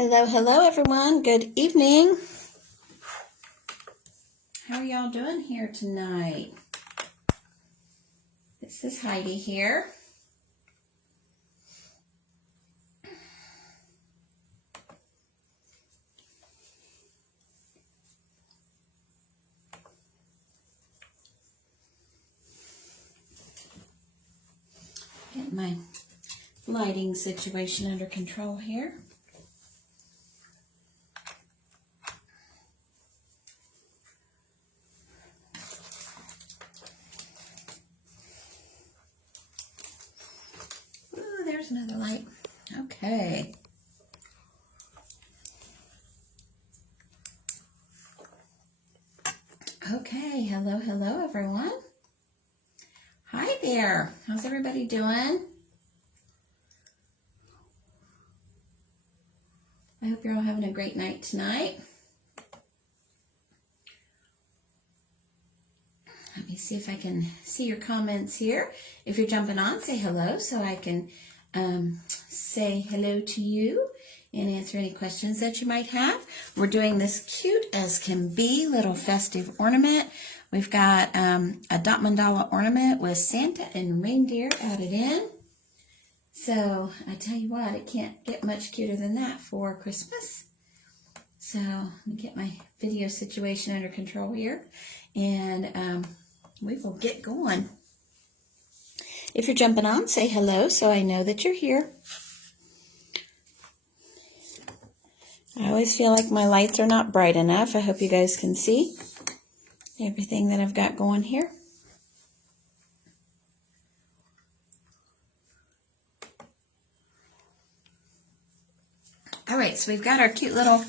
Hello, hello everyone. Good evening. How are y'all doing here tonight? This is Heidi here. Get my lighting situation under control here. Ooh, there's another light. Okay. Okay, hello, hello everyone. Hi there. How's everybody doing? I hope you're all having a great night tonight. Let me see if I can see your comments here. If you're jumping on, say hello so I can say hello to you and answer any questions that you might have. We're doing this cute as can be little festive ornament. We've got a dot mandala ornament with Santa and reindeer added in. So I tell you what, it can't get much cuter than that for Christmas. So let me get my video situation under control here, and we will get going. If you're jumping on, say hello so I know that you're here. I always feel like my lights are not bright enough. I hope you guys can see everything that I've got going here. All right, so we've got our cute little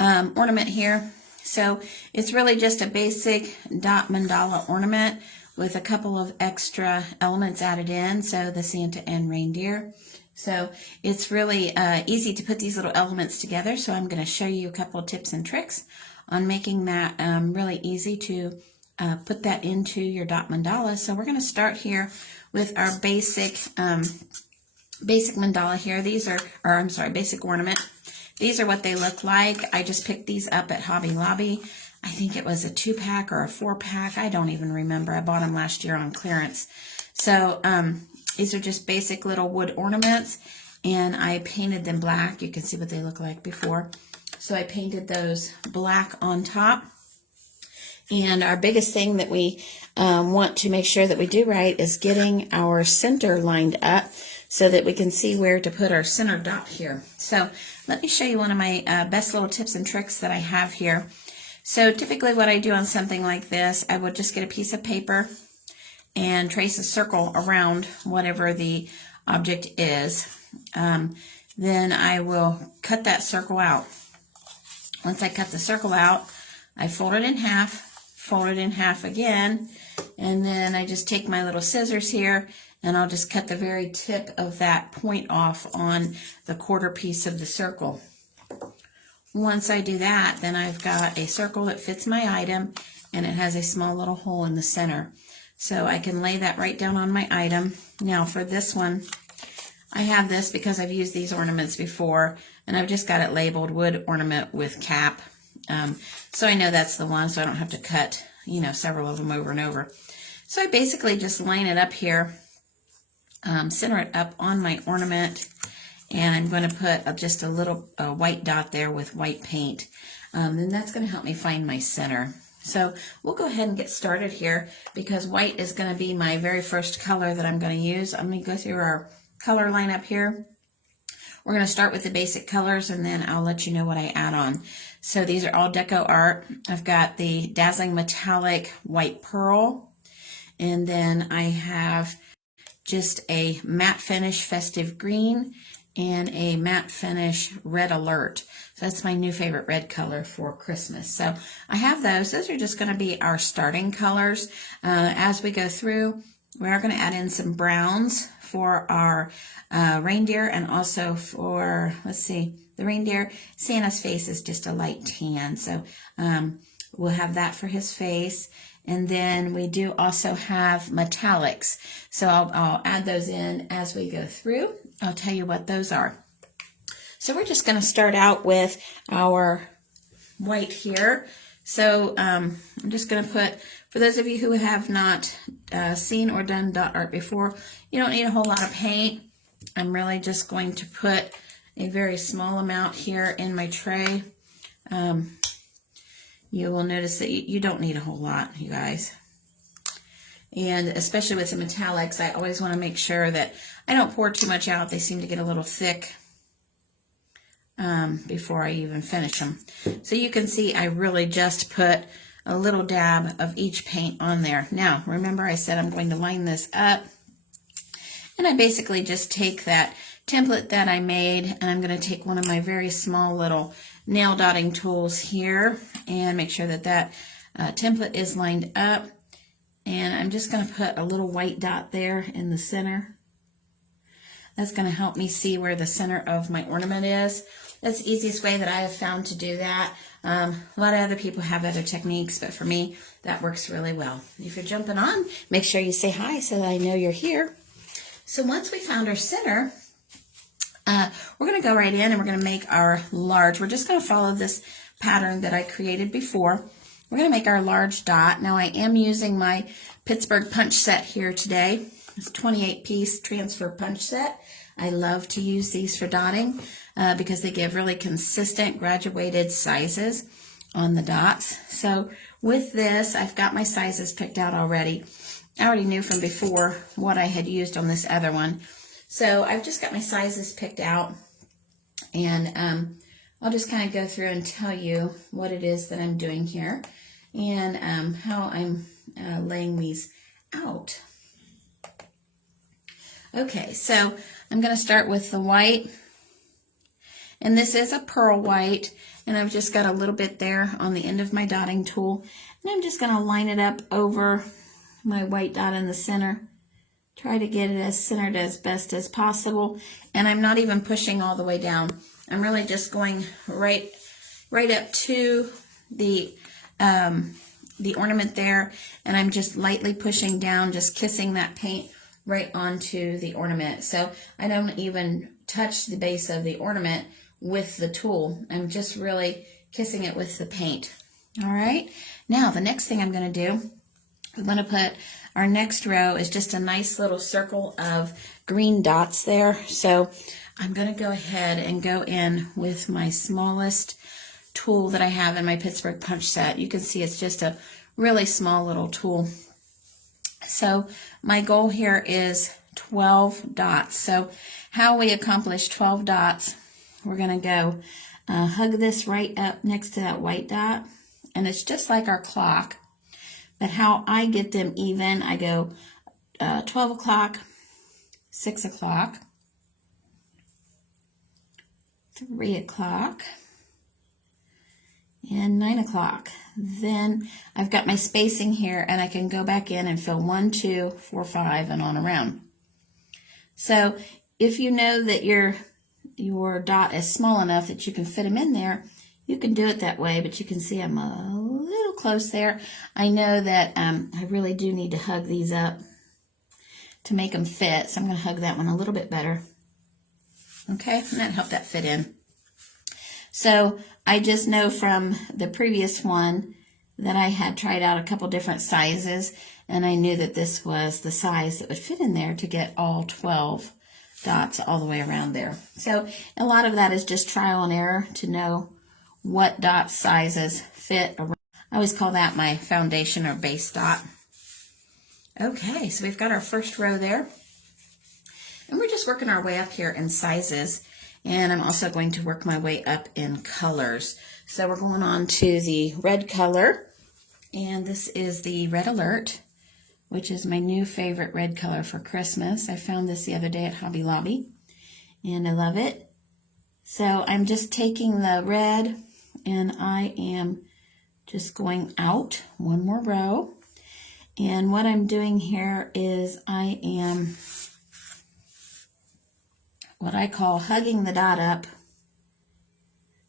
ornament here. So it's really just a basic dot mandala ornament with a couple of extra elements added in. So the Santa and reindeer. So it's really easy to put these little elements together. So I'm going to show you a couple of tips and tricks on making that really easy to put that into your dot mandala. So we're going to start here with our basic mandala here. These are, basic ornament. These are what they look like. I just picked these up at Hobby Lobby. I think it was a 2-pack or a 4-pack. I don't even remember. I bought them last year on clearance. So these are just basic little wood ornaments, and I painted them black. You can see what they look like before. So I painted those black on top. And our biggest thing that we want to make sure that we do right is getting our center lined up so that we can see where to put our center dot here. So let me show you one of my best little tips and tricks that I have here. So typically what I do on something like this, I would just get a piece of paper and trace a circle around whatever the object is. Then I will cut that circle out. Once I cut the circle out, I fold it in half again, and then I just take my little scissors here and I'll just cut the very tip of that point off on the quarter piece of the circle. Once I do that, then I've got a circle that fits my item, and it has a small little hole in the center. So I can lay that right down on my item. Now for this one, I have this because I've used these ornaments before, and I've just got it labeled wood ornament with cap. So I know that's the one, so I don't have to cut, several of them over and over. So I basically just line it up here, center it up on my ornament, and I'm going to put just a little white dot there with white paint. And that's going to help me find my center. So we'll go ahead and get started here because white is going to be my very first color that I'm going to use. I'm going to go through our color lineup here. We're going to start with the basic colors, and then I'll let you know what I add on. So these are all deco art. I've got the Dazzling Metallic White Pearl, and then I have just a matte finish Festive Green and a matte finish Red Alert. So that's my new favorite red color for Christmas. So I have those. Those are just going to be our starting colors. As we go through, we are going to add in some browns for our reindeer, and also for, the reindeer, Santa's face is just a light tan. So we'll have that for his face. And then we do also have metallics. So I'll add those in as we go through. I'll tell you what those are. So we're just going to start out with our white here. So I'm just going to put, for those of you who have not seen or done dot art before, you don't need a whole lot of paint. I'm really just going to put a very small amount here in my tray. You will notice that you don't need a whole lot, you guys. And especially with the metallics, I always want to make sure that I don't pour too much out. They seem to get a little thick before I even finish them. So you can see I really just put a little dab of each paint on there. Now, remember I said I'm going to line this up. And I basically just take that template that I made, and I'm going to take one of my very small little nail dotting tools here and make sure that that template is lined up. And I'm just going to put a little white dot there in the center. That's going to help me see where the center of my ornament is. That's the easiest way that I have found to do that. A lot of other people have other techniques, but for me, that works really well. If you're jumping on, make sure you say hi so that I know you're here. So once we found our center, we're going to go right in and we're going to make our large. We're just going to follow this pattern that I created before. We're going to make our large dot. Now I am using my Pittsburgh punch set here today. It's a 28-piece transfer punch set. I love to use these for dotting because they give really consistent graduated sizes on the dots. So with this, I've got my sizes picked out already. I already knew from before what I had used on this other one. So I've just got my sizes picked out, and I'll just kind of go through and tell you what it is that I'm doing here and how I'm laying these out. Okay, so I'm going to start with the white, and this is a pearl white, and I've just got a little bit there on the end of my dotting tool, and I'm just going to line it up over my white dot in the center. Try to get it as centered as best as possible, and I'm not even pushing all the way down. I'm really just going right up to the ornament there, and I'm just lightly pushing down, just kissing that paint right onto the ornament. So I don't even touch the base of the ornament with the tool. I'm just really kissing it with the paint. All right. Now the next thing I'm going to do, I'm going to put our next row is just a nice little circle of green dots there. So I'm going to go ahead and go in with my smallest tool that I have in my Pittsburgh punch set. You can see it's just a really small little tool. So my goal here is 12 dots. So how we accomplish 12 dots, we're going to go hug this right up next to that white dot. And it's just like our clock. But how I get them even, I go 12 o'clock, 6 o'clock, 3 o'clock, and 9 o'clock. Then I've got my spacing here, and I can go back in and fill 1, 2, 4, 5, and on around. So if you know that your dot is small enough that you can fit them in there, you can do it that way, but you can see I'm a little close there. I know that I really do need to hug these up to make them fit, so I'm going to hug that one a little bit better. Okay, and that helped that fit in. So I just know from the previous one that I had tried out a couple different sizes, and I knew that this was the size that would fit in there to get all 12 dots all the way around there. So a lot of that is just trial and error to know what dot sizes fit around. I always call that my foundation or base dot. Okay, so we've got our first row there. And we're just working our way up here in sizes. And I'm also going to work my way up in colors. So we're going on to the red color. And this is the Red Alert, which is my new favorite red color for Christmas. I found this the other day at Hobby Lobby, and I love it. So I'm just taking the red, and I am just going out one more row. And what I'm doing here is I am what I call hugging the dot up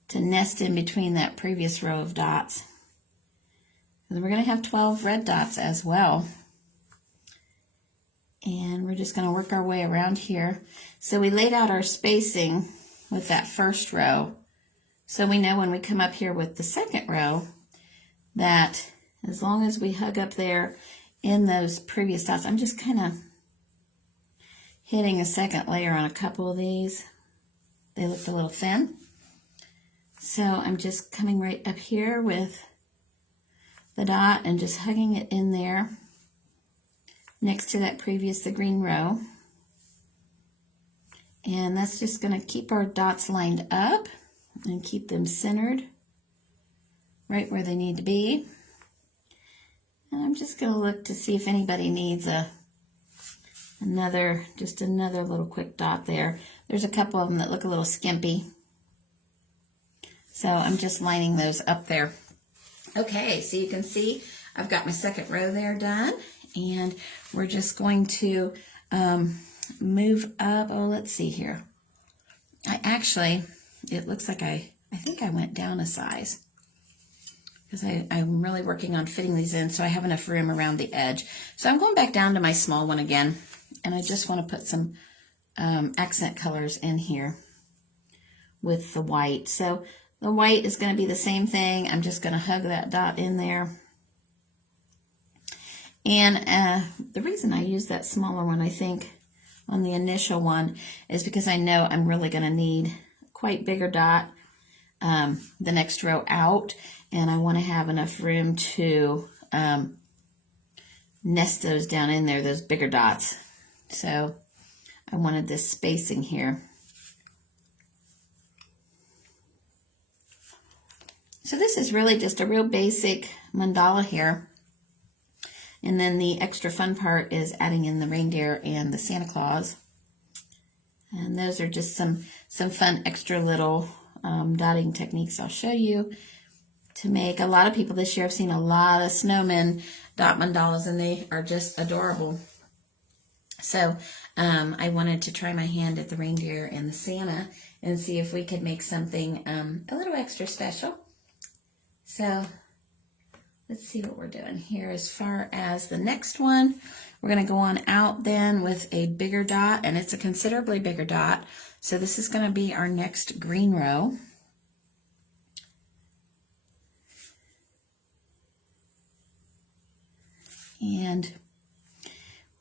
to nest in between that previous row of dots. And we're going to have 12 red dots as well. And we're just going to work our way around here. So we laid out our spacing with that first row. So we know when we come up here with the second row that as long as we hug up there in those previous dots, I'm just kind of hitting a second layer on a couple of these. They looked a little thin. So I'm just coming right up here with the dot and just hugging it in there next to that the green row. And that's just going to keep our dots lined up and keep them centered right where they need to be. And I'm just going to look to see if anybody needs another little quick dot there. There's a couple of them that look a little skimpy. So I'm just lining those up there. Okay, so you can see I've got my second row there done, and we're just going to move up. Oh, let's see here. It looks like I think I went down a size because I'm really working on fitting these in so I have enough room around the edge. So I'm going back down to my small one again, and I just want to put some accent colors in here with the white. So the white is going to be the same thing. I'm just going to hug that dot in there. And the reason I use that smaller one, I think, on the initial one is because I know I'm really going to need quite bigger dot the next row out, and I want to have enough room to nest those down in there, those bigger dots. So I wanted this spacing here. So this is really just a real basic mandala here. And then the extra fun part is adding in the reindeer and the Santa Claus. And those are just some fun extra little dotting techniques I'll show you to make. A lot of people this year have seen a lot of snowmen dot mandalas, and they are just adorable. So I wanted to try my hand at the reindeer and the Santa and see if we could make something a little extra special. So let's see what we're doing here as far as the next one. We're going to go on out then with a bigger dot, and it's a considerably bigger dot. So this is going to be our next green row. And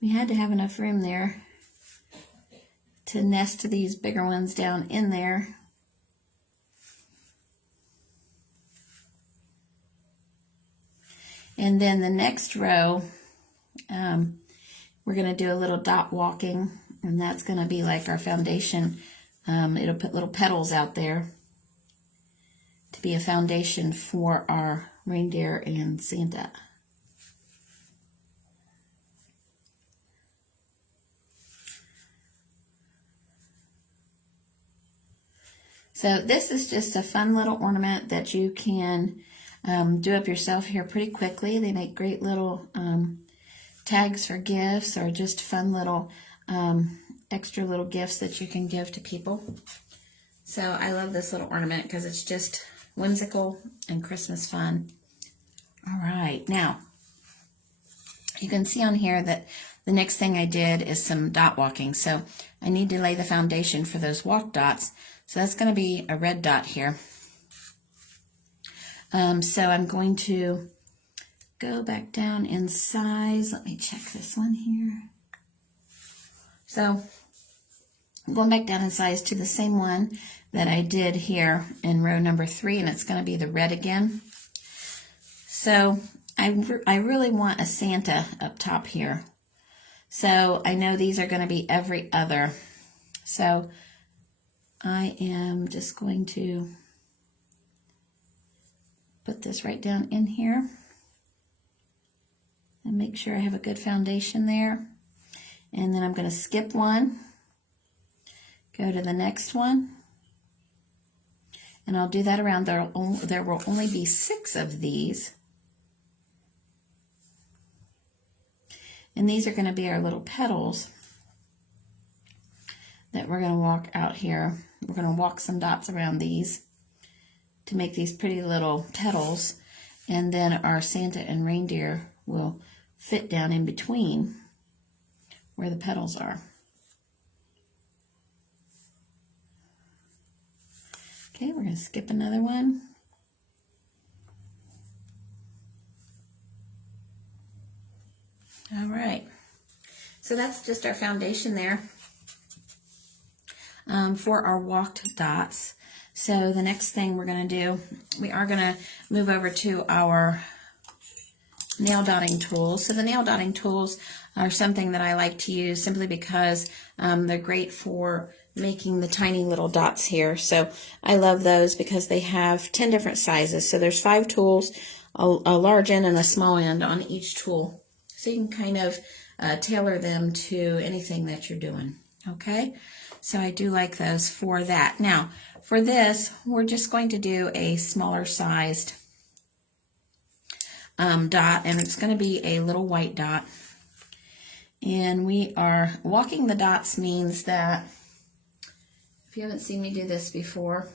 we had to have enough room there to nest these bigger ones down in there. And then the next row, we're going to do a little dot walking, and that's going to be like our foundation. It'll put little petals out there to be a foundation for our reindeer and Santa. So this is just a fun little ornament that you can do up yourself here pretty quickly. They make great little tags for gifts, or just fun little extra little gifts that you can give to people. So I love this little ornament because it's just whimsical and Christmas fun. All right, now you can see on here that the next thing I did is some dot walking. So I need to lay the foundation for those walk dots. So that's going to be a red dot here. So I'm going to go back down in size. Let me check this one here. So I'm going back down in size to the same one that I did here in row number 3, and it's going to be the red again. So I really want a Santa up top here. So I know these are going to be every other. So I am just going to put this right down in here and make sure I have a good foundation there. And then I'm going to skip one, go to the next one, and I'll do that around. There will only be 6 of these. And these are going to be our little petals that we're going to walk out here. We're going to walk some dots around these to make these pretty little petals, and then our Santa and reindeer will fit down in between where the petals are. going to skip another one. All right. So that's just our foundation there for our walked dots. So the next thing we're going to do, we are going to move over to our nail dotting tools. So the nail dotting tools are something that I like to use simply because they're great for making the tiny little dots here. So I love those because they have 10 different sizes. So there's 5 tools, a large end and a small end on each tool. So you can kind of tailor them to anything that you're doing. Okay, so I do like those for that. Now for this, we're just going to do a smaller sized dot, and it's going to be a little white dot. And we are walking the dots means that, if you haven't seen me do this before,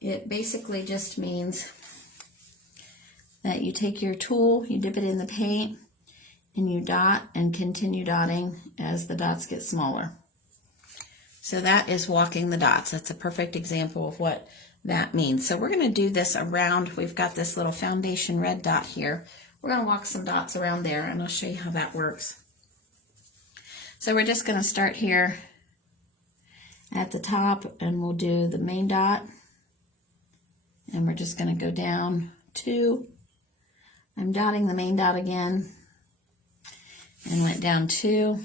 it basically just means that you take your tool, you dip it in the paint, and you dot and continue dotting as the dots get smaller. So that is walking the dots. That's a perfect example of what that means. So we're going to do this around, we've got this little foundation red dot here. We're going to walk some dots around there, and I'll show you how that works. So we're just going to start here at the top, and we'll do the main dot, and we're just going to go down 2. I'm dotting the main dot again, and went down 2.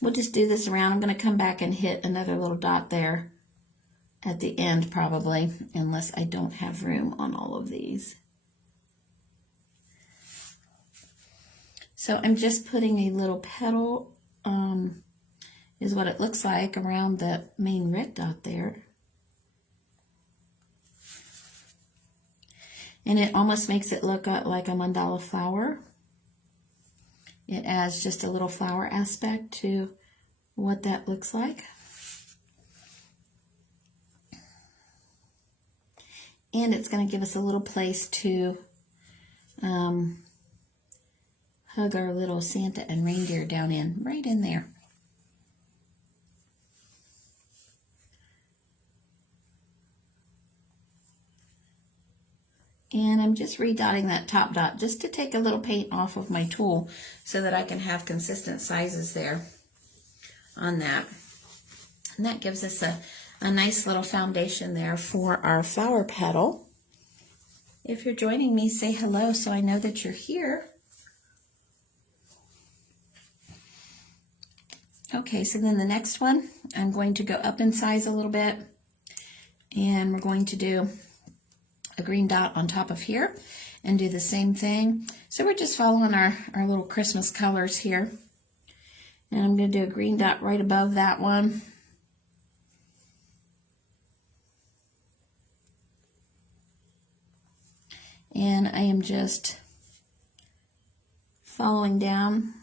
We'll just do this around. I'm going to come back and hit another little dot there at the end probably, unless I don't have room on all of these. So I'm just putting a little petal, is what it looks like, around the main red dot there. And it almost makes it look like a mandala flower. It adds just a little flower aspect to what that looks like. And it's going to give us a little place to hug our little Santa and reindeer down in, right in there. And I'm just redotting that top dot just to take a little paint off of my tool so that I can have consistent sizes there on that. And that gives us a nice little foundation there for our flower petal. If you're joining me, say hello so I know that you're here. Okay, so then the next one, I'm going to go up in size a little bit, and we're going to do a green dot on top of here and do the same thing. So we're just following our little Christmas colors here. And I'm going to do a green dot right above that one. And I am just following down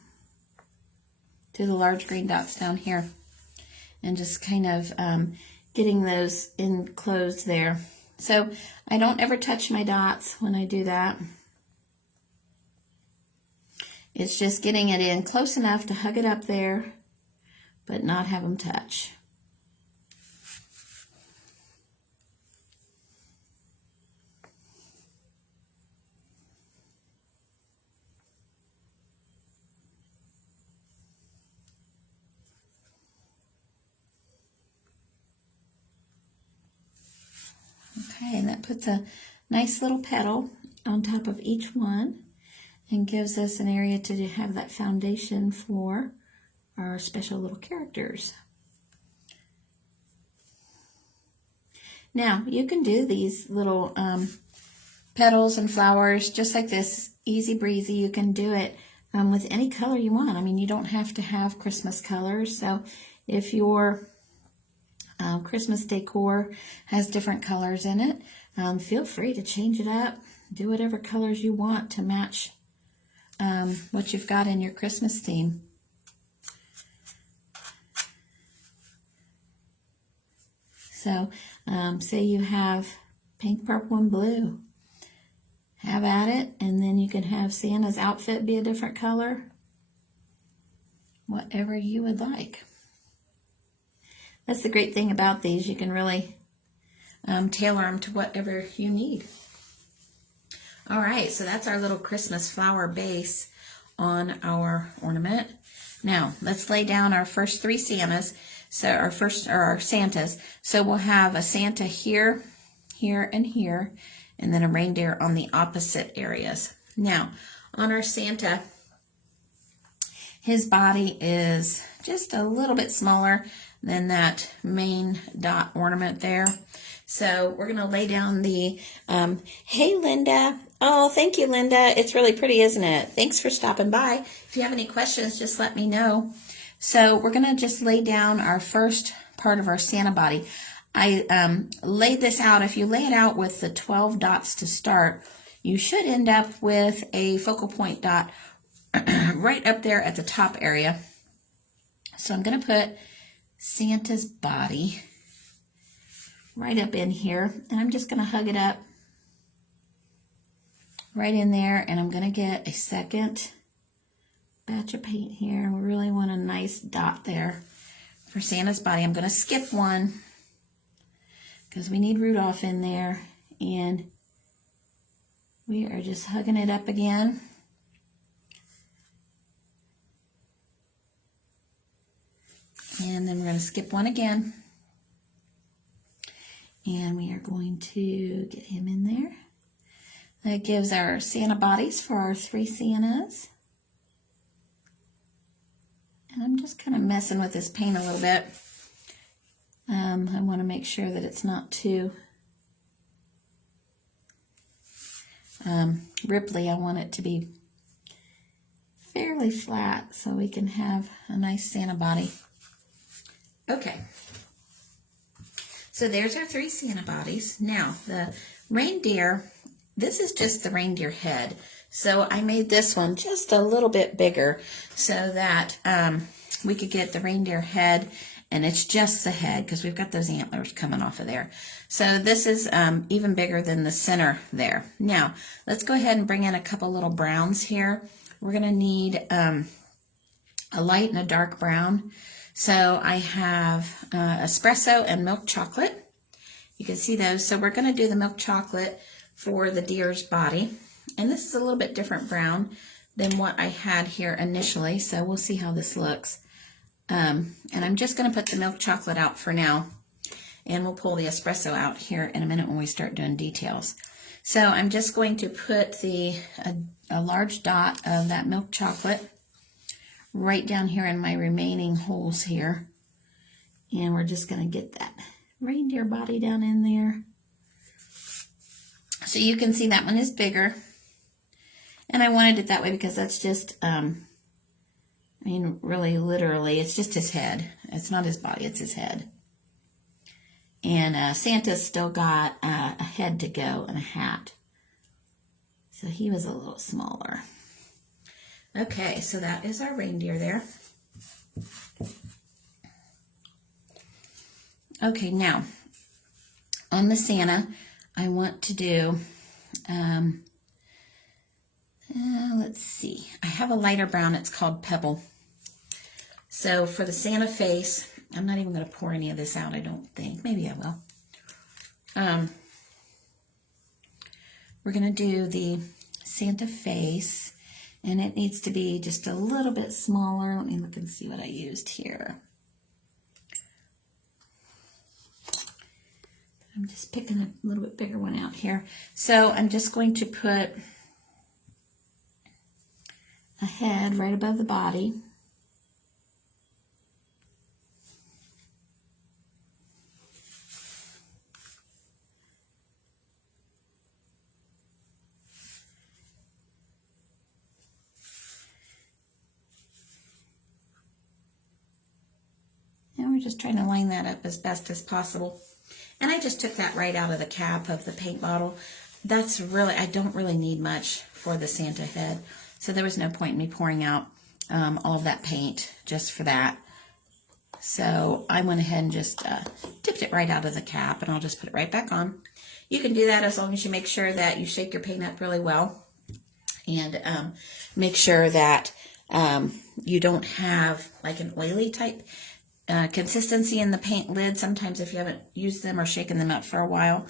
to the large green dots down here and just kind of getting those enclosed there. So I don't ever touch my dots when I do that. It's just getting it in close enough to hug it up there, but not have them touch. Okay, and that puts a nice little petal on top of each one and gives us an area to have that foundation for our special little characters. Now, you can do these little petals and flowers just like this, easy breezy. You can do it with any color you want. I mean, you don't have to have Christmas colors. So if your Christmas decor has different colors in it, feel free to change it up. Do whatever colors you want to match what you've got in your Christmas theme. So say you have pink, purple, and blue. Have at it, and then you can have Santa's outfit be a different color. Whatever you would like. That's the great thing about these. You can really tailor them to whatever you need. All right, so that's our little Christmas flower base on our ornament. Now, let's lay down our first 3 Santas. So our Santas. So we'll have a Santa here, here, and here, and then a reindeer on the opposite areas. Now, on our Santa, his body is just a little bit smaller than that main dot ornament there. So we're going to lay down the, hey, Linda. Oh, thank you, Linda. It's really pretty, isn't it? Thanks for stopping by. If you have any questions, just let me know. So we're going to just lay down our first part of our Santa body. I laid this out. If you lay it out with the 12 dots to start, you should end up with a focal point dot right up there at the top area. So I'm going to put Santa's body right up in here, and I'm just going to hug it up right in there, and I'm going to get a second batch of paint here. We really want a nice dot there for Santa's body. I'm going to skip one because we need Rudolph in there, and we are just hugging it up again. And then we're going to skip one again. And we are going to get him in there. That gives our Santa bodies for our 3 Santas. And I'm just kind of messing with this paint a little bit. I want to make sure that it's not too ripply. I want it to be fairly flat so we can have a nice Santa body. Okay. So there's our 3 Santa bodies. Now, the reindeer, this is just the reindeer head. So I made this one just a little bit bigger so that we could get the reindeer head, and it's just the head because we've got those antlers coming off of there. So this is even bigger than the center there. Now, let's go ahead and bring in a couple little browns here. We're going to need a light and a dark brown. So I have espresso and milk chocolate. You can see those. So we're going to do the milk chocolate for the deer's body. And this is a little bit different brown than what I had here initially. So we'll see how this looks. And I'm just going to put the milk chocolate out for now. And we'll pull the espresso out here in a minute when we start doing details. So I'm just going to put a large dot of that milk chocolate right down here in my remaining holes here. And we're just going to get that reindeer body down in there. So you can see that one is bigger. And I wanted it that way because that's just, I mean, really literally, it's just his head. It's not his body, it's his head. And Santa's still got a head to go and a hat. So he was a little smaller. Okay, so that is our reindeer there. Okay, now, on the Santa, I want to do, let's see. I have a lighter brown. It's called Pebble. So for the Santa face, I'm not even going to pour any of this out, I don't think. Maybe I will. We're going to do the Santa face. And it needs to be just a little bit smaller. Let me look and see what I used here. I'm just picking a little bit bigger one out here. So I'm just going to put a head right above the body. And we're just trying to line that up as best as possible. And I just took that right out of the cap of the paint bottle. That's really, I don't really need much for the Santa head. So there was no point in me pouring out all of that paint just for that. So I went ahead and just tipped it right out of the cap, and I'll just put it right back on. You can do that as long as you make sure that you shake your paint up really well. And make sure that you don't have like an oily type consistency in the paint lid. Sometimes if you haven't used them or shaken them up for a while,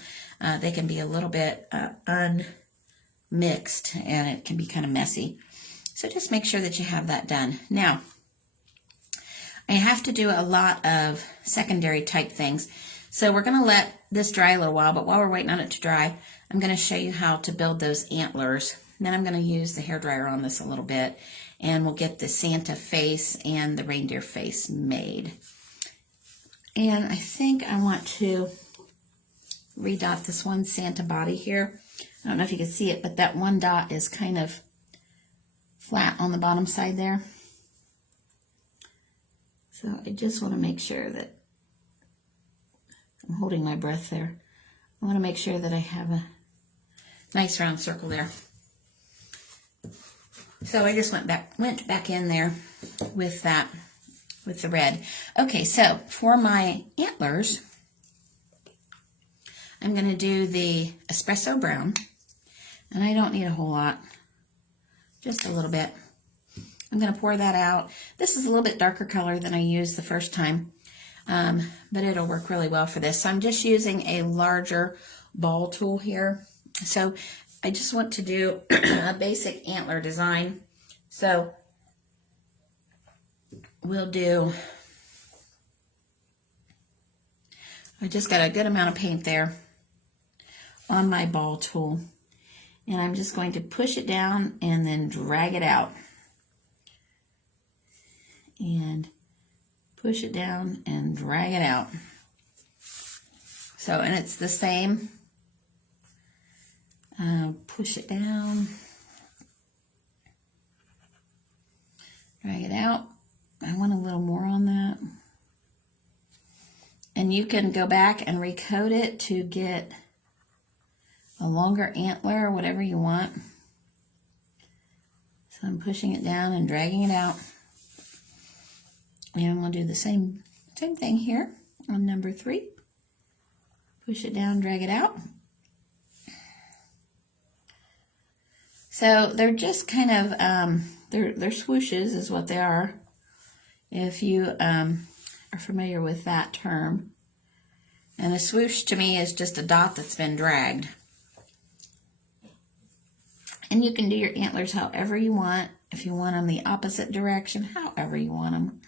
they can be a little bit unmixed and it can be kind of messy. So just make sure that you have that done. Now, I have to do a lot of secondary type things. So we're going to let this dry a little while, but while we're waiting on it to dry, I'm going to show you how to build those antlers. Then I'm going to use the hairdryer on this a little bit, and we'll get the Santa face and the reindeer face made. And I think I want to redot this one Santa body here. I don't know if you can see it, but that one dot is kind of flat on the bottom side there. So I just want to make sure that I'm holding my breath there. I want to make sure that I have a nice round circle there. So I just went back in there with that, with the red. Okay, so for my antlers, I'm going to do the espresso brown, and I don't need a whole lot, just a little bit. I'm going to pour that out. This is a little bit darker color than I used the first time, but it'll work really well for this. So I'm just using a larger ball tool here. So I just want to do a basic antler design. So we'll do, I just got a good amount of paint there on my ball tool. And I'm just going to push it down and then drag it out. And push it down and drag it out. So, and it's the same. Push it down. Drag it out. I want a little more on that. And you can go back and recoat it to get a longer antler or whatever you want. So I'm pushing it down and dragging it out. And we'll do the same thing here on number 3. Push it down, drag it out. So they're just kind of, they're swooshes is what they are, if you are familiar with that term. And a swoosh to me is just a dot that's been dragged. And you can do your antlers however you want. If you want them the opposite direction, however you want them.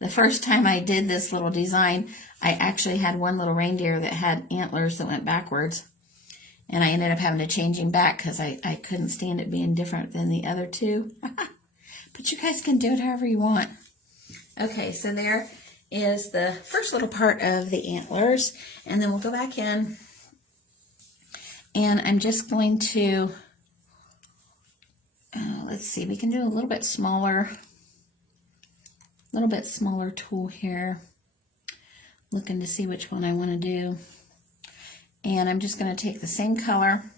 The first time I did this little design, I actually had one little reindeer that had antlers that went backwards. And I ended up having to change him back because I couldn't stand it being different than the other two. But you guys can do it however you want. Okay, so there is the first little part of the antlers. And then we'll go back in. And I'm just going to, let's see, we can do a little bit smaller tool here. Looking to see which one I want to do. And I'm just going to take the same color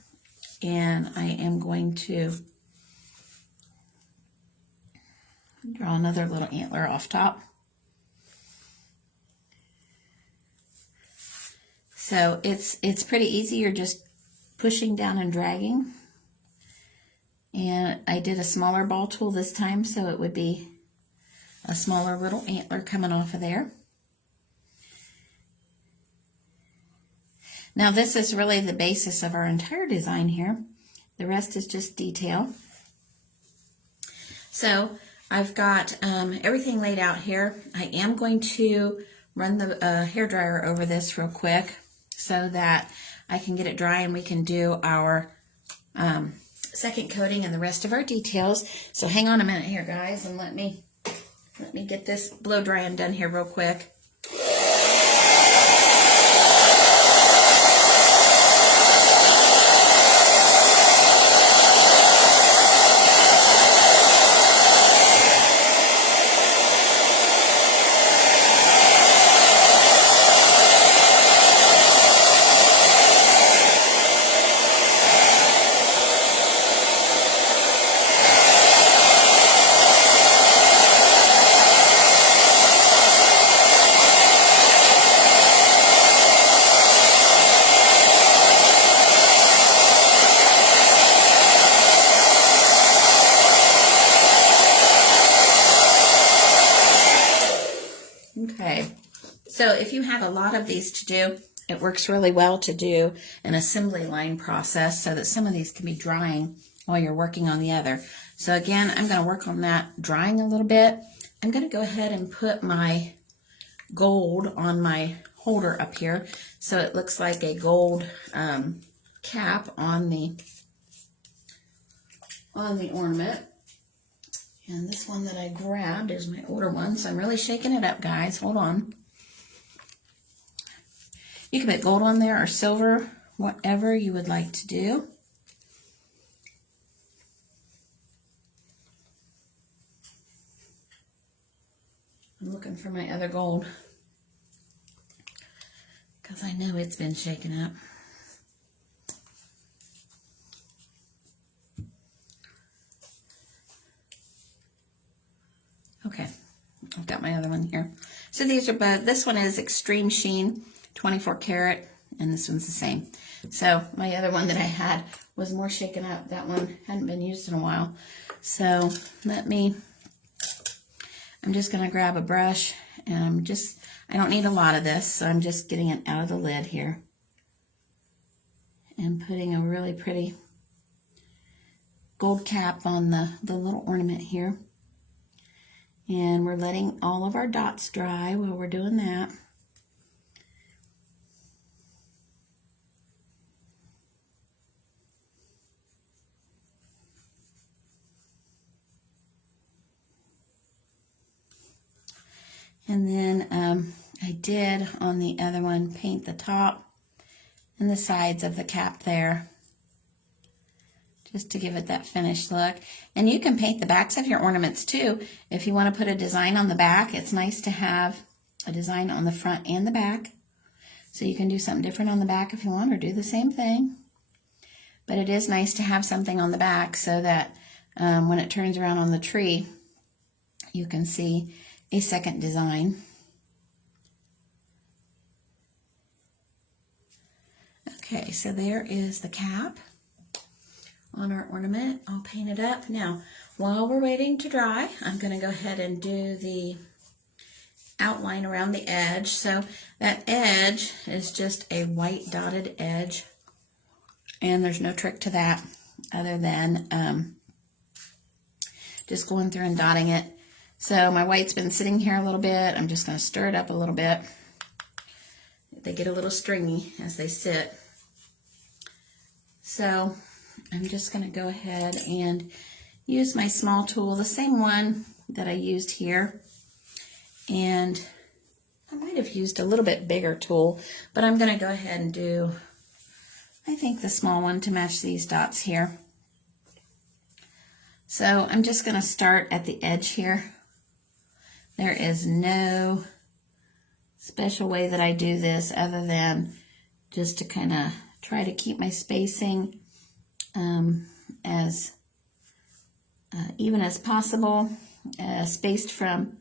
and I am going to draw another little antler off top. So it's pretty easy. You're just pushing down and dragging. And I did a smaller ball tool this time, so it would be a smaller little antler coming off of there. Now this is really the basis of our entire design here. The rest is just detail. So I've got everything laid out here. I am going to run the hairdryer over this real quick so that I can get it dry and we can do our second coating and the rest of our details. So hang on a minute here, guys, and let me get this blow drying done here real quick. Okay, so if you have a lot of these to do, it works really well to do an assembly line process so that some of these can be drying while you're working on the other. So again, I'm going to work on that drying a little bit. I'm going to go ahead and put my gold on my holder up here so it looks like a gold cap on the ornament. And this one that I grabbed is my older one, so I'm really shaking it up, guys. Hold on. You can put gold on there or silver, whatever you would like to do. I'm looking for my other gold because I know it's been shaken up. Okay, I've got my other one here. So these are both, this one is Extreme Sheen, 24 karat, and this one's the same. So my other one that I had was more shaken up. That one hadn't been used in a while. So I'm just going to grab a brush, and I don't need a lot of this, so I'm just getting it out of the lid here and putting a really pretty gold cap on the little ornament here. And we're letting all of our dots dry while we're doing that. And then I did on the other one paint the top and the sides of the cap there, just to give it that finished look. And you can paint the backs of your ornaments too. If you want to put a design on the back, it's nice to have a design on the front and the back. So you can do something different on the back if you want, or do the same thing. But it is nice to have something on the back so that when it turns around on the tree, you can see a second design. Okay, so there is the cap on our ornament. I'll paint it up. Now, while we're waiting to dry, I'm going to go ahead and do the outline around the edge. So that edge is just a white dotted edge, and there's no trick to that other than just going through and dotting it. So my white's been sitting here a little bit. I'm just going to stir it up a little bit. They get a little stringy as they sit. So I'm just going to go ahead and use my small tool, the same one that I used here. And I might have used a little bit bigger tool, but I'm going to go ahead and do, I think, the small one to match these dots here. So I'm just going to start at the edge here. There is no special way that I do this other than just to kind of try to keep my spacing as even as possible, spaced from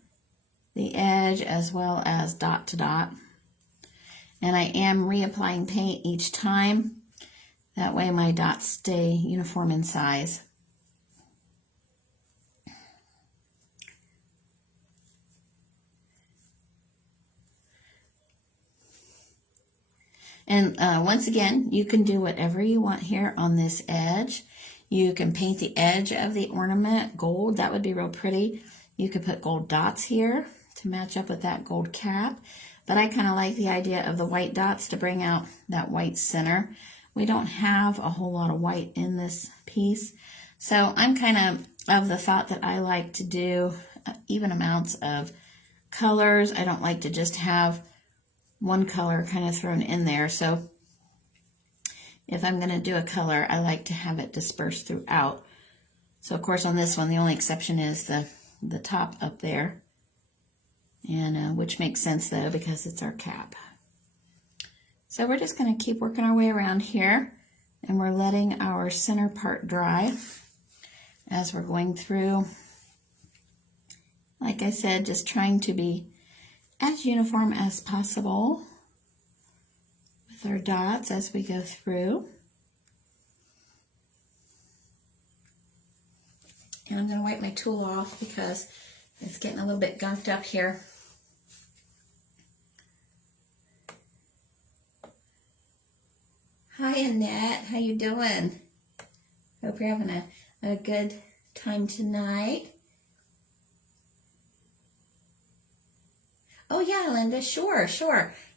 the edge as well as dot to dot. And I am reapplying paint each time. That way my dots stay uniform in size. And once again, you can do whatever you want here on this edge. You can paint the edge of the ornament gold. That would be real pretty. You could put gold dots here to match up with that gold cap. But I kind of like the idea of the white dots to bring out that white center. We don't have a whole lot of white in this piece. So I'm kind of the thought that I like to do even amounts of colors. I don't like to just have one color kind of thrown in there. So if I'm going to do a color, I like to have it dispersed throughout. So of course on this one, the only exception is the top up there, and which makes sense though because it's our cap. So we're just going to keep working our way around here, and we're letting our center part dry as we're going through. Like I said, just trying to be as uniform as possible with our dots as we go through. And I'm going to wipe my tool off because it's getting a little bit gunked up here. Hi, Annette. How you doing? Hope you're having a good time tonight. Oh, yeah, Linda. Sure.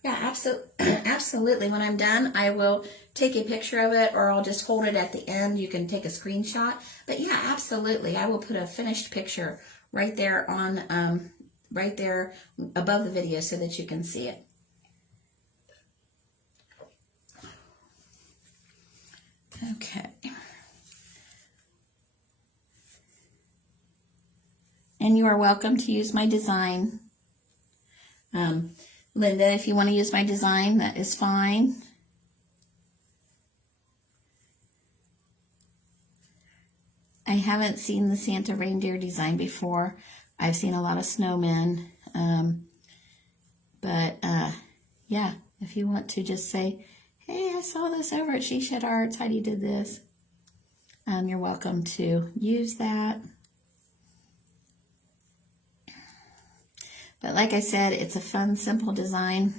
Yeah, absolutely. When I'm done, I will take a picture of it, or I'll just hold it at the end. You can take a screenshot. But yeah, absolutely. I will put a finished picture right there on, right there above the video so that you can see it. Okay. And you are welcome to use my design. Linda, if you want to use my design, that is fine. I haven't seen the Santa reindeer design before. I've seen a lot of snowmen. Yeah, if you want to just say, hey, I saw this over at She Shed Arts, Heidi did this. You're welcome to use that. But like I said, it's a fun, simple design.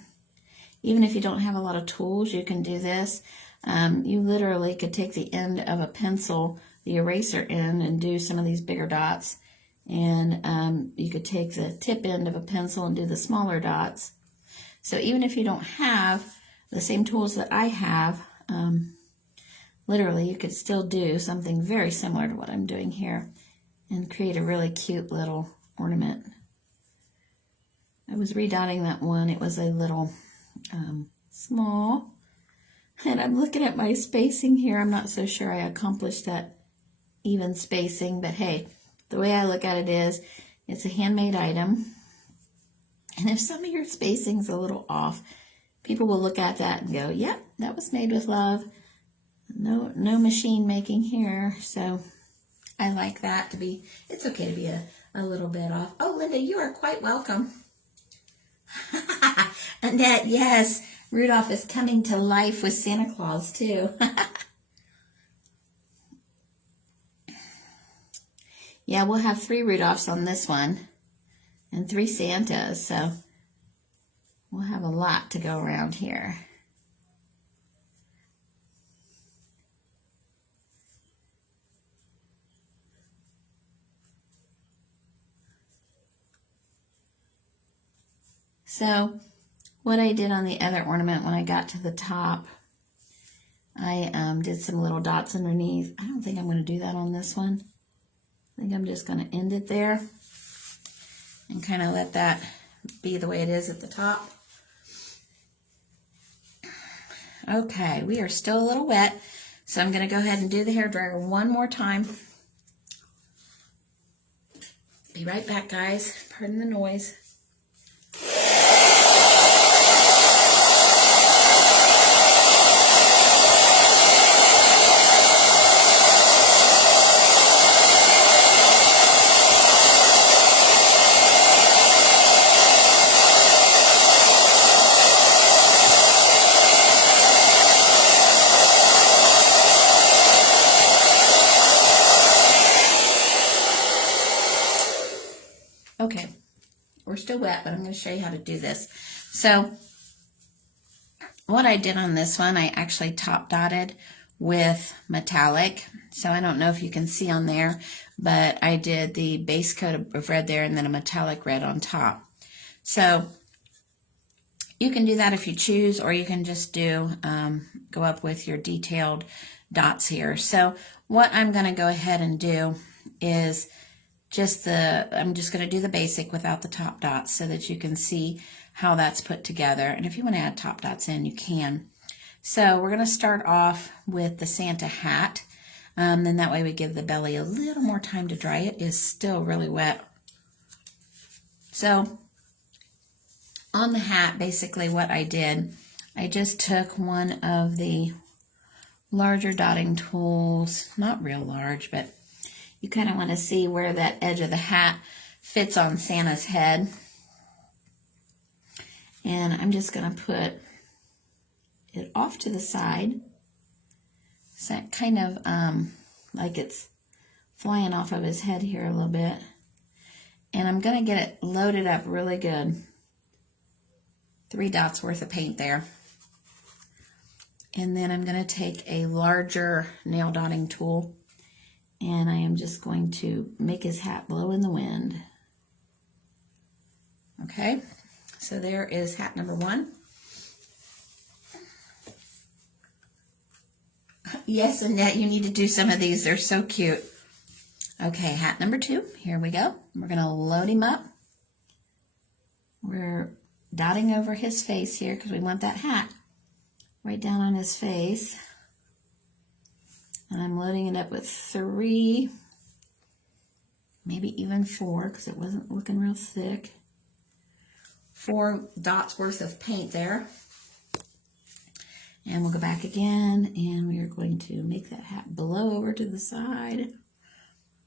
Even if you don't have a lot of tools, you can do this. You literally could take the end of a pencil, the eraser end, and do some of these bigger dots. And you could take the tip end of a pencil and do the smaller dots. So even if you don't have the same tools that I have, literally you could still do something very similar to what I'm doing here and create a really cute little ornament. I was redotting that one. It was a little small. And I'm looking at my spacing here. I'm not so sure I accomplished that even spacing. But hey, the way I look at it is, it's a handmade item. And if some of your spacing's a little off, people will look at that and go, yep, that was made with love. No machine making here. So I like that to be, it's okay to be a little bit off. Oh, Linda, you are quite welcome. Annette, yes, Rudolph is coming to life with Santa Claus too. Yeah, we'll have 3 Rudolphs on this one and 3 Santas, so we'll have a lot to go around here. So what I did on the other ornament when I got to the top, I did some little dots underneath. I don't think I'm going to do that on this one. I think I'm just going to end it there and kind of let that be the way it is at the top. Okay, we are still a little wet, so I'm going to go ahead and do the hairdryer one more time. Be right back, guys. Pardon the noise. Okay, we're still wet, but I'm going to show you how to do this. So what I did on this one, I actually top dotted with metallic. So I don't know if you can see on there, but I did the base coat of red there and then a metallic red on top. So you can do that if you choose, or you can just do go up with your detailed dots here. So what I'm going to go ahead and do is I'm just going to do the basic without the top dots so that you can see how that's put together. And if you want to add top dots in, you can. So we're going to start off with the Santa hat. Then that way we give the belly a little more time to dry. It is still really wet. So on the hat, basically what I did, I just took one of the larger dotting tools, not real large, but you kind of want to see where that edge of the hat fits on Santa's head. And I'm just going to put it off to the side. So that kind of like it's flying off of his head here a little bit. And I'm going to get it loaded up really good. 3 dots worth of paint there. And then I'm going to take a larger nail dotting tool, and I am just going to make his hat blow in the wind. Okay, so there is hat number 1. Yes, Annette, you need to do some of these. They're so cute. Okay, hat number 2. Here we go. We're going to load him up. We're dotting over his face here because we want that hat right down on his face. And I'm loading it up with 3, maybe even 4, because it wasn't looking real thick. 4 dots worth of paint there. And we'll go back again, and we are going to make that hat blow over to the side.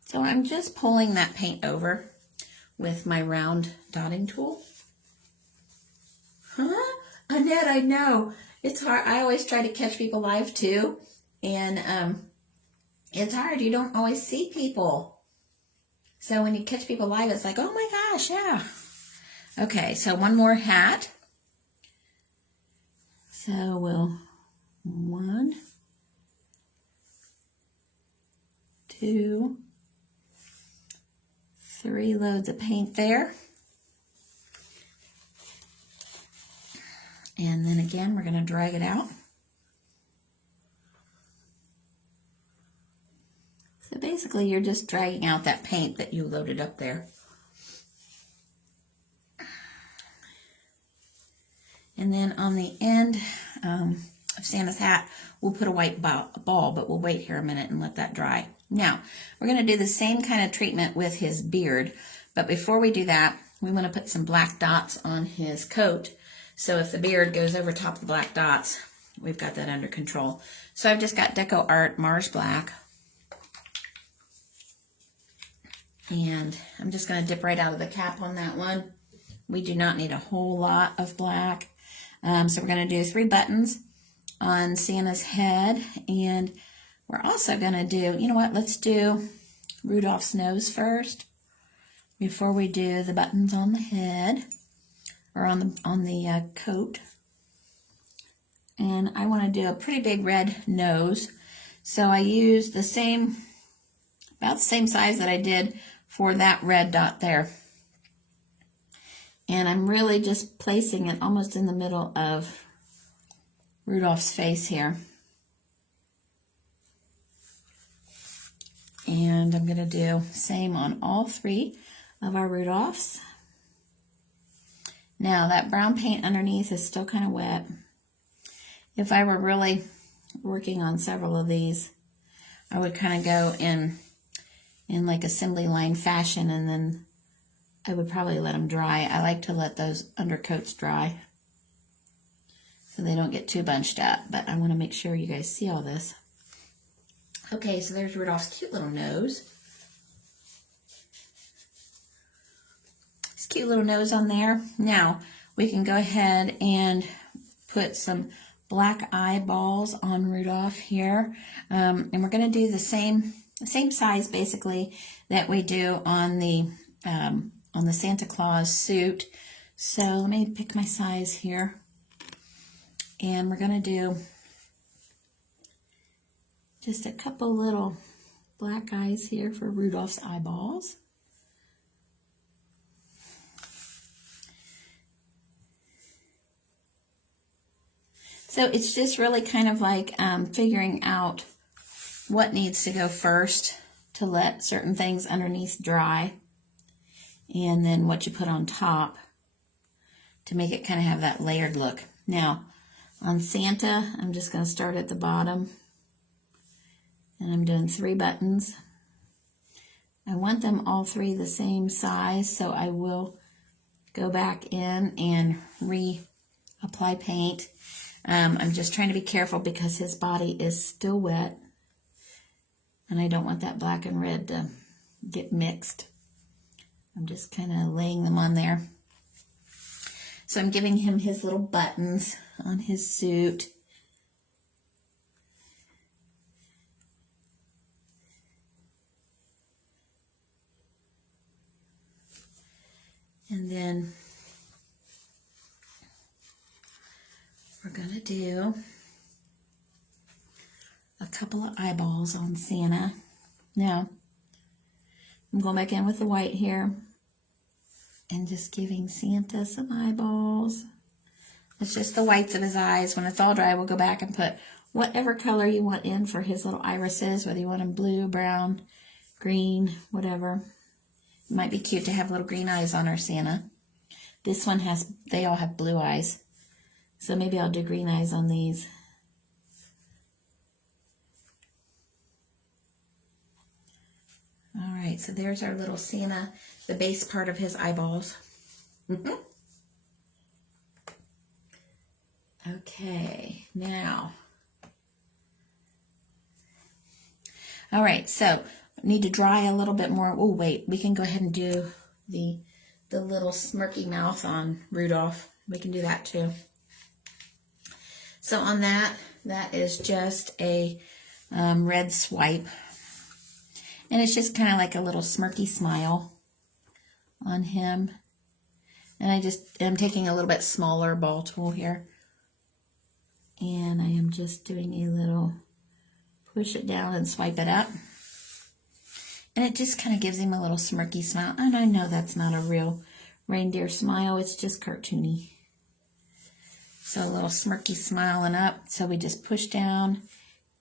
So I'm just pulling that paint over with my round dotting tool. Huh? Annette, I know. It's hard. I always try to catch people live too. And it's hard. You don't always see people. So when you catch people live, it's like, oh my gosh, yeah. Okay, so one more hat. So we'll 1, 2, 3 loads of paint there. And then again, we're going to drag it out. So basically, you're just dragging out that paint that you loaded up there. And then on the end of Santa's hat, we'll put a white ball, but we'll wait here a minute and let that dry. Now, we're going to do the same kind of treatment with his beard, but before we do that, we want to put some black dots on his coat. So if the beard goes over top of the black dots, we've got that under control. So I've just got Deco Art Mars Black. And I'm just going to dip right out of the cap on that one. We do not need a whole lot of black. So we're going to do 3 buttons on Santa's head. And we're also going to do, you know what, let's do Rudolph's nose first before we do the buttons on the head or on the coat. And I want to do a pretty big red nose. So I used the same, about the same size that I did for that red dot there. And I'm really just placing it almost in the middle of Rudolph's face here. And I'm going to do same on all 3 of our Rudolphs. Now that brown paint underneath is still kind of wet. If I were really working on several of these, I would kind of go in like assembly line fashion, and then I would probably let them dry. I like to let those undercoats dry so they don't get too bunched up, but I want to make sure you guys see all this. Okay, so there's Rudolph's cute little nose. His cute little nose on there. Now, we can go ahead and put some black eyeballs on Rudolph here. And we're going to do the same size, basically, that we do on the Santa Claus suit. So let me pick my size here. And we're going to do just a couple little black eyes here for Rudolph's eyeballs. So it's just really kind of like figuring out what needs to go first to let certain things underneath dry, and then what you put on top to make it kind of have that layered look. Now, on Santa, I'm just going to start at the bottom, and I'm doing 3 buttons. I want them all 3 the same size, so I will go back in and reapply paint. I'm just trying to be careful because his body is still wet, and I don't want that black and red to get mixed. I'm just kind of laying them on there. So I'm giving him his little buttons on his suit. And then we're going to do couple of eyeballs on Santa. Now, I'm going back in with the white here and just giving Santa some eyeballs. It's just the whites of his eyes. When it's all dry, we'll go back and put whatever color you want in for his little irises, whether you want them blue, brown, green, whatever. It might be cute to have little green eyes on our Santa. This one has, they all have blue eyes. So maybe I'll do green eyes on these. All right, so there's our little Santa, the base part of his eyeballs. Okay, now. All right, so need to dry a little bit more. Oh, wait, we can go ahead and do the little smirky mouth on Rudolph. We can do that too. So on that is just a red swipe. And it's just kind of like a little smirky smile on him. And I'm taking a little bit smaller ball tool here. And I am just doing a little push it down and swipe it up. And it just kind of gives him a little smirky smile. And I know that's not a real reindeer smile. It's just cartoony. So a little smirky smiling up. So we just push down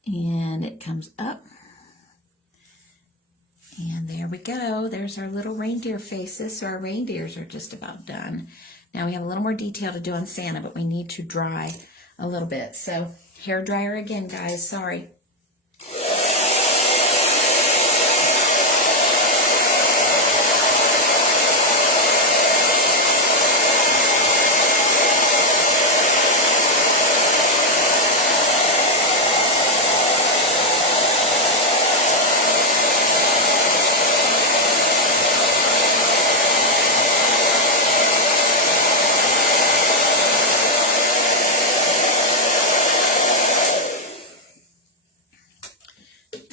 and it comes up. And there we go. There's our little reindeer faces. So our reindeers are just about done. Now we have a little more detail to do on Santa, but we need to dry a little bit. So hair dryer again, guys. Sorry.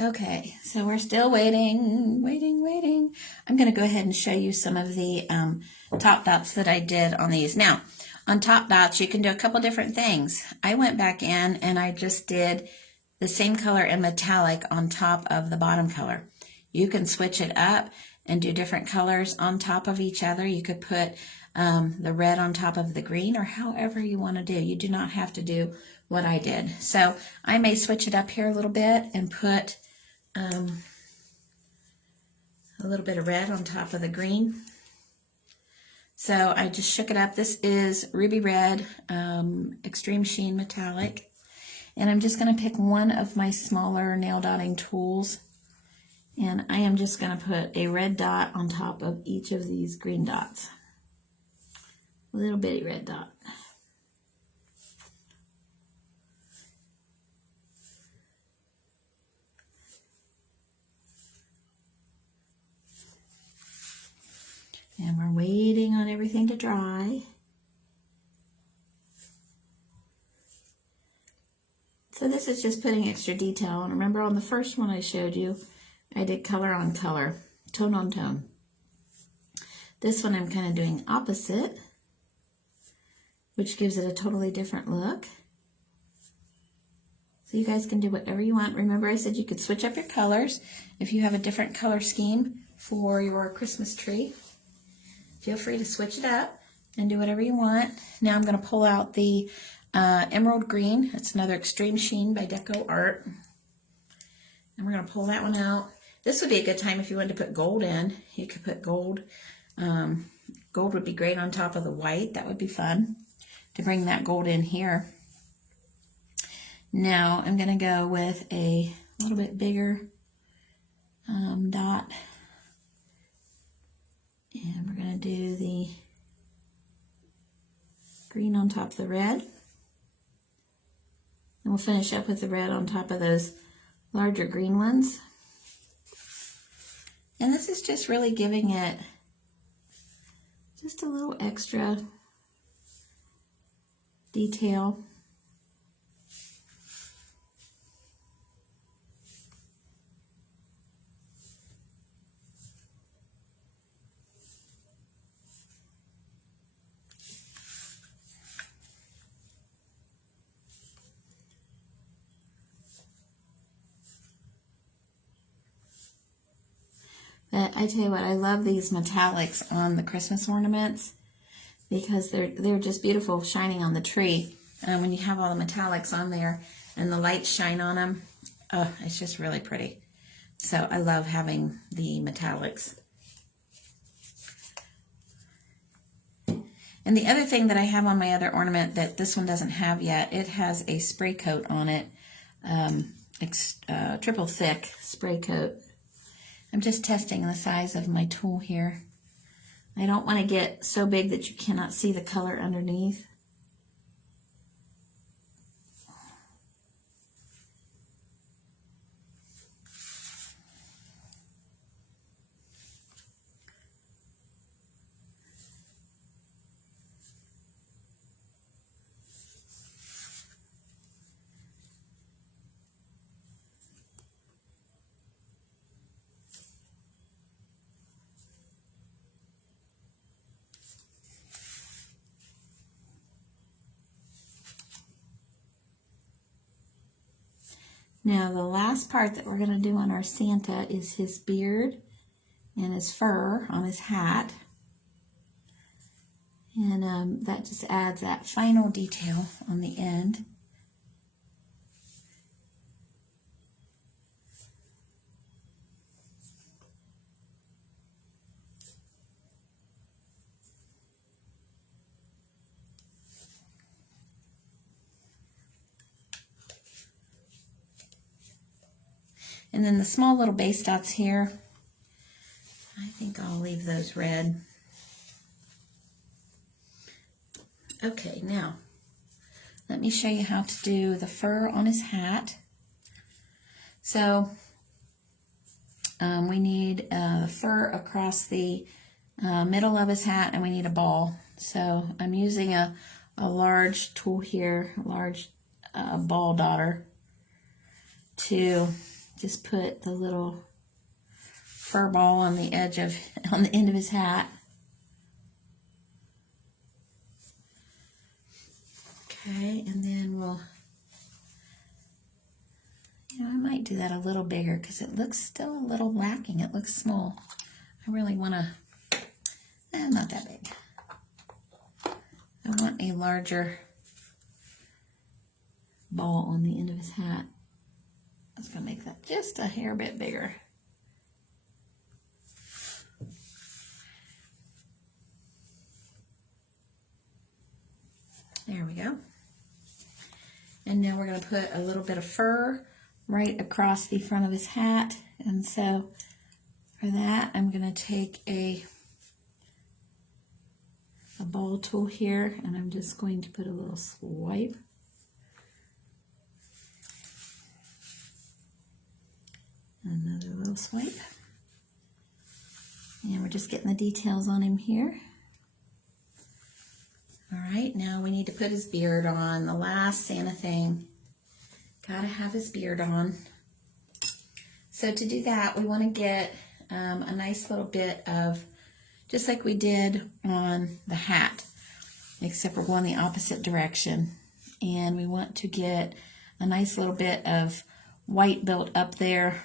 Okay, so we're still waiting. I'm going to go ahead and show you some of the top dots that I did on these. Now, on top dots, you can do a couple different things. I went back in and I just did the same color in metallic on top of the bottom color. You can switch it up and do different colors on top of each other. You could put the red on top of the green or however you want to do. You do not have to do what I did. So I may switch it up here a little bit and put a little bit of red on top of the green. So I just shook it up. This is Ruby Red Extreme Sheen Metallic. And I'm just going to pick one of my smaller nail dotting tools. And I am just going to put a red dot on top of each of these green dots. A little bitty red dot. And we're waiting on everything to dry. So this is just putting extra detail. And remember on the first one I showed you, I did color on color, tone on tone. This one I'm kind of doing opposite, which gives it a totally different look. So you guys can do whatever you want. Remember I said you could switch up your colors if you have a different color scheme for your Christmas tree. Feel free to switch it up and do whatever you want. Now I'm going to pull out the Emerald Green. It's another Extreme Sheen by Deco Art. And we're going to pull that one out. This would be a good time if you wanted to put gold in. You could put gold. Gold would be great on top of the white. That would be fun to bring that gold in here. Now I'm going to go with a little bit bigger dot. And we're going to do the green on top of the red. And we'll finish up with the red on top of those larger green ones. And this is just really giving it just a little extra detail. I tell you what, I love these metallics on the Christmas ornaments because they're just beautiful shining on the tree. When you have all the metallics on there and the lights shine on them, oh, it's just really pretty. So I love having the metallics. And the other thing that I have on my other ornament that this one doesn't have yet, it has a spray coat on it, triple thick spray coat. I'm just testing the size of my tool here. I don't want to get so big that you cannot see the color underneath. Now the last part that we're going to do on our Santa is his beard and his fur on his hat. And that just adds that final detail on the end. And then the small little base dots here, I think I'll leave those red. Okay, now let me show you how to do the fur on his hat. So we need fur across the middle of his hat, and we need a ball. So I'm using a large tool here, a large ball dotter, to just put the little fur ball on the edge of, on the end of his hat. Okay, and then we'll, I might do that a little bigger because it looks still a little lacking. It looks small. I really want to, not that big. I want a larger ball on the end of his hat. I was going to make that just a hair bit bigger. There we go. And now we're going to put a little bit of fur right across the front of his hat. And so for that, I'm going to take a ball tool here, and I'm just going to put a little swipe. Another little swipe. And we're just getting the details on him here. All right, now we need to put his beard on. The last Santa thing. Gotta have his beard on. So to do that, we want to get a nice little bit of, just like we did on the hat, except we're going the opposite direction. And we want to get a nice little bit of white built up there.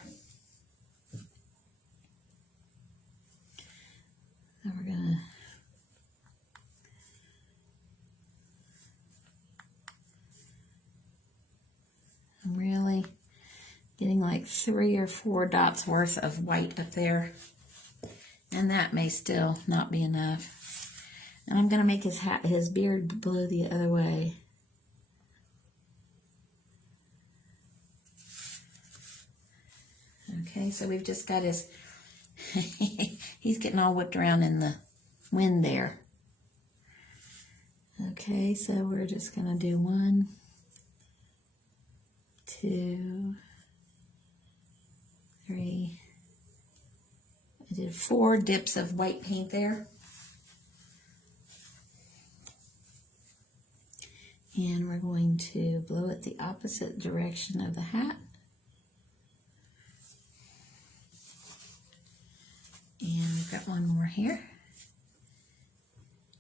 So we're gonna I'm really getting like 3 or 4 dots worth of white up there, and that may still not be enough. And I'm going to make his beard blow the other way. Okay, so we've just got his, he's getting all whipped around in the wind there. Okay, so we're just going to do 1, 2, 3. I did 4 dips of white paint there. And we're going to blow it the opposite direction of the hat. And we've got 1 more here.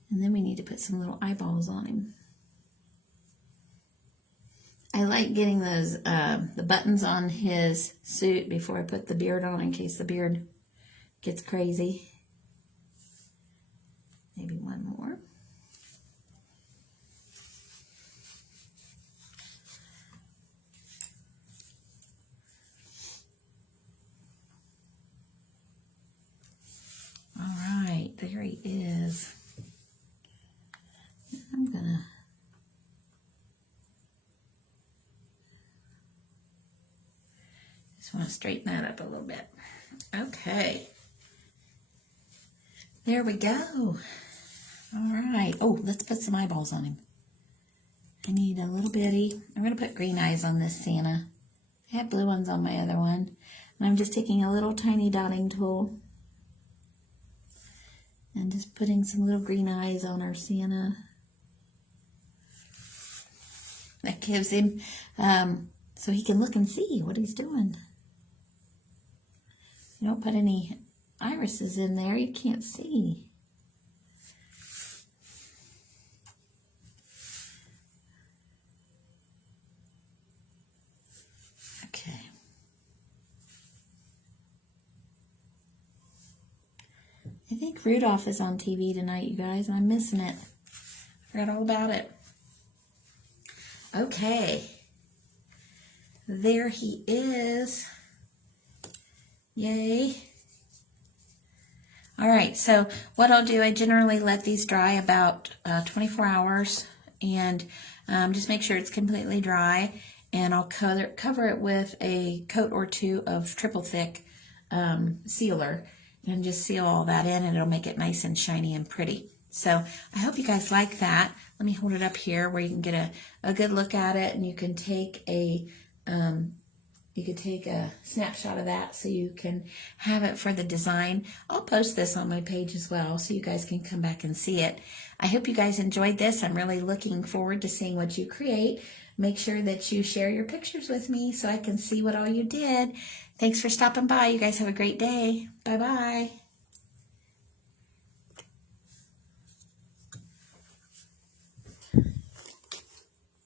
And then we need to put some little eyeballs on him. I like getting those the buttons on his suit before I put the beard on, in case the beard gets crazy. Maybe one more. All right, there he is. I'm gonna just want to straighten that up a little bit. Okay. There we go. All right. Oh, let's put some eyeballs on him. I need a little bitty. I'm going to put green eyes on this Santa. I had blue ones on my other one. And I'm just taking a little tiny dotting tool and just putting some little green eyes on our Santa. That gives him, so he can look and see what he's doing. You don't put any irises in there, you can't see. Okay. I think Rudolph is on TV tonight, you guys, and I'm missing it. I forgot all about it. Okay. There he is. Yay. All right, so what I'll do, I generally let these dry about 24 hours and just make sure it's completely dry, and I'll cover it with a coat or two of triple thick sealer and just seal all that in, and it'll make it nice and shiny and pretty. So I hope you guys like that. Let me hold it up here where you can get a good look at it, and you can take a snapshot of that so you can have it for the design. I'll post this on my page as well so you guys can come back and see it. I hope you guys enjoyed this. I'm really looking forward to seeing what you create. Make sure that you share your pictures with me so I can see what all you did. Thanks for stopping by. You guys have a great day. Bye-bye.